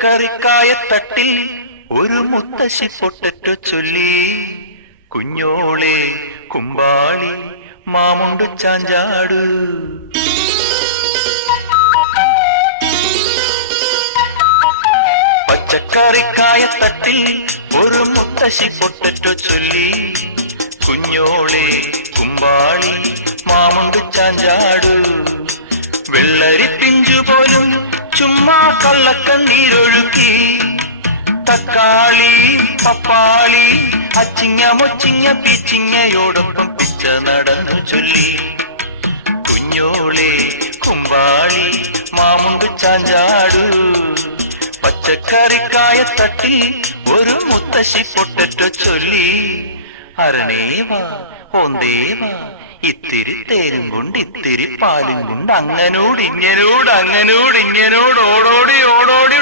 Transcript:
പച്ചക്കറിക്കായത്തട്ടിൽ ഒരു മുത്തശ്ശി പൊട്ടറ്റോ ചൊല്ലി, കുഞ്ഞോളെ കുമ്പാളി മാമുണ്ടു ചാഞ്ചാടു. പച്ചക്കറിക്കായത്തട്ടിൽ ഒരു മുത്തശ്ശി പൊട്ടറ്റോ ചൊല്ലി, കുഞ്ഞോളെ കുമ്പാളി മാമുണ്ടു ചാഞ്ചാടു. വെള്ളരി പിഞ്ചു പോലും ചുമ്മാ കള്ളക്കണ്ണീരൊഴുക്കി, തക്കാളി പപ്പാളി അച്ചിങ്ങ മൊച്ചിങ്ങ പീച്ചിങ്ങയോടൊപ്പം പിച്ച നടന്നു ചൊല്ലി, കുഞ്ഞോളെ കുമ്പാളി മാമുണ്ടു ചാഞ്ചാടു. പച്ചക്കറിക്കായത്തട്ടിൽ ഒരു മുത്തശ്ശി പൊട്ടറ്റോ ചൊല്ലി, അരണേവാ ഓന്തേവാ ഇത്തിരി തേരും കൊണ്ട് ഇത്തിരി പാലും കൊണ്ട് അങ്ങനോട് ഇങ്ങനോട് ഓടോടി